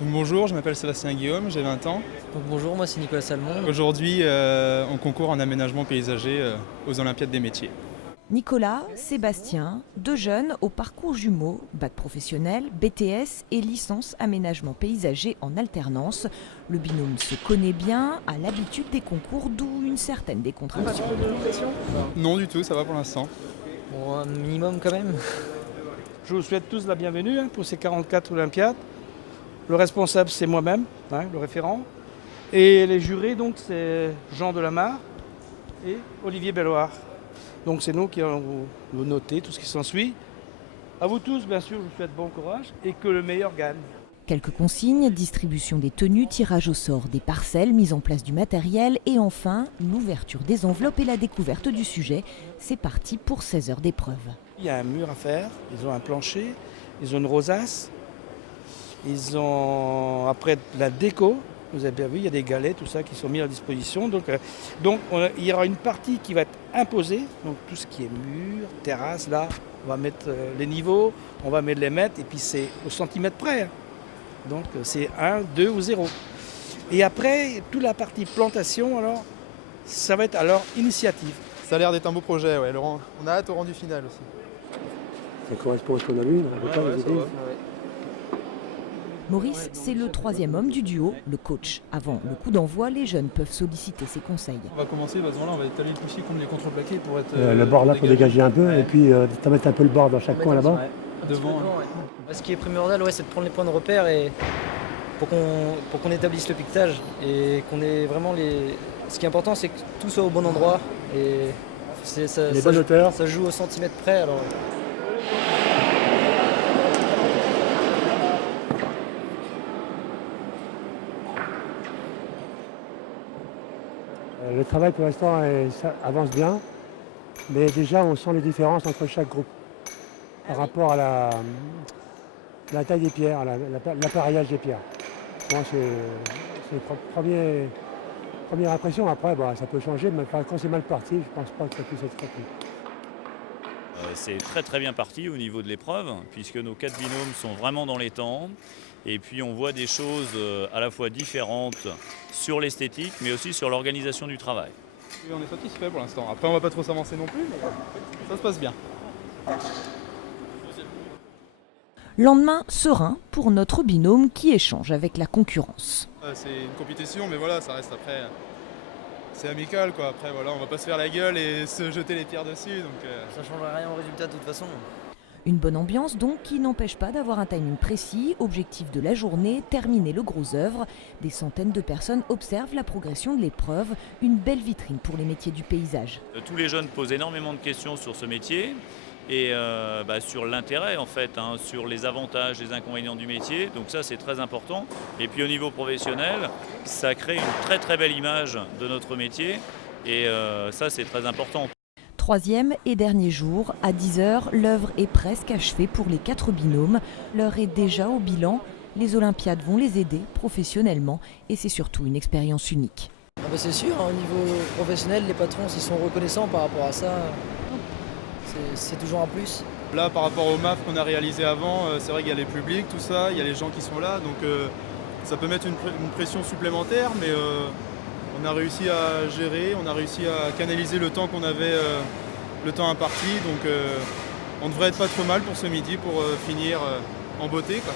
Donc bonjour, je m'appelle Sébastien Guillaume, j'ai 20 ans. Donc bonjour, moi c'est Nicolas Salmon. Aujourd'hui, on concourt en aménagement paysager aux Olympiades des métiers. Nicolas, Sébastien, deux jeunes au parcours jumeau, bac professionnel, BTS et licence aménagement paysager en alternance. Le binôme se connaît bien, a l'habitude des concours, d'où une certaine décontraction. Non du tout, ça va pour l'instant. Bon, un minimum quand même. Je vous souhaite tous la bienvenue pour ces 44 Olympiades. Le responsable, c'est moi-même, le référent. Et les jurés, donc, c'est Jean Delamarre et Olivier Belloir. Donc, c'est nous qui allons vous noter tout ce qui s'ensuit. À vous tous, bien sûr, je vous souhaite bon courage et que le meilleur gagne. Quelques consignes, distribution des tenues, tirage au sort des parcelles, mise en place du matériel et enfin l'ouverture des enveloppes et la découverte du sujet. C'est parti pour 16 heures d'épreuve. Il y a un mur à faire, ils ont un plancher, ils ont une rosace, ils ont après la déco. Vous avez bien vu, il y a des galets, tout ça qui sont mis à disposition. Donc il y aura une partie qui va être imposée. Donc tout ce qui est mur, terrasse, là, on va mettre les niveaux, on va les mettre et puis c'est au centimètre près. Donc c'est 1, 2 ou 0. Et après, toute la partie plantation, alors, ça va être alors initiative. Ça a l'air d'être un beau projet, ouais. Laurent, on a hâte au rendu final aussi. Ça correspond à ce qu'on a vu, Maurice, c'est le troisième homme du duo, le coach. Avant le coup d'envoi, les jeunes peuvent solliciter ses conseils. On va commencer, on va étaler le poussier comme les contreplaqués pour être... le bord là pour dégager un peu, ouais. Et puis tu mettre un peu le bord dans chaque coin là-bas. Devant. Ce qui est primordial, c'est de prendre les points de repère et pour qu'on établisse le piquetage et qu'on ait vraiment les... Ce qui est important, c'est que tout soit au bon endroit et Les bonnes hauteurs. ça joue au centimètre près. Alors... Le travail pour l'instant ça avance bien, mais déjà on sent les différences entre chaque groupe par rapport à la taille des pierres, l'appareillage des pierres. Bon, c'est la première impression. Après, ça peut changer, mais quand c'est mal parti, je ne pense pas que ça puisse être repris. C'est très très bien parti au niveau de l'épreuve, puisque nos 4 binômes sont vraiment dans les temps. Et puis on voit des choses à la fois différentes sur l'esthétique, mais aussi sur l'organisation du travail. Et on est satisfait pour l'instant. Après, on va pas trop s'avancer non plus, mais ça se passe bien. Lendemain serein pour notre binôme qui échange avec la concurrence. C'est une compétition, mais voilà, ça reste après... C'est amical, quoi. Après, voilà, on va pas se faire la gueule et se jeter les pierres dessus. Donc, Ça ne changera rien au résultat de toute façon. Une bonne ambiance donc qui n'empêche pas d'avoir un timing précis. Objectif de la journée, terminer le gros œuvre. Des centaines de personnes observent la progression de l'épreuve. Une belle vitrine pour les métiers du paysage. Tous les jeunes posent énormément de questions sur ce métier et sur l'intérêt en fait, sur les avantages, les inconvénients du métier. Donc ça c'est très important. Et puis au niveau professionnel, ça crée une très très belle image de notre métier et ça c'est très important. Troisième et dernier jour, à 10h, l'œuvre est presque achevée pour les 4 binômes. L'heure est déjà au bilan. Les Olympiades vont les aider professionnellement et c'est surtout une expérience unique. C'est sûr, au niveau professionnel, les patrons s'ils sont reconnaissants par rapport à ça. C'est toujours un plus. là, par rapport au MAF qu'on a réalisé avant, c'est vrai qu'il y a les publics, tout ça, il y a les gens qui sont là. Donc ça peut mettre une pression supplémentaire, mais... on a réussi à gérer, on a réussi à canaliser le temps qu'on avait, le temps imparti. Donc on devrait être pas trop mal pour ce midi pour finir en beauté, quoi.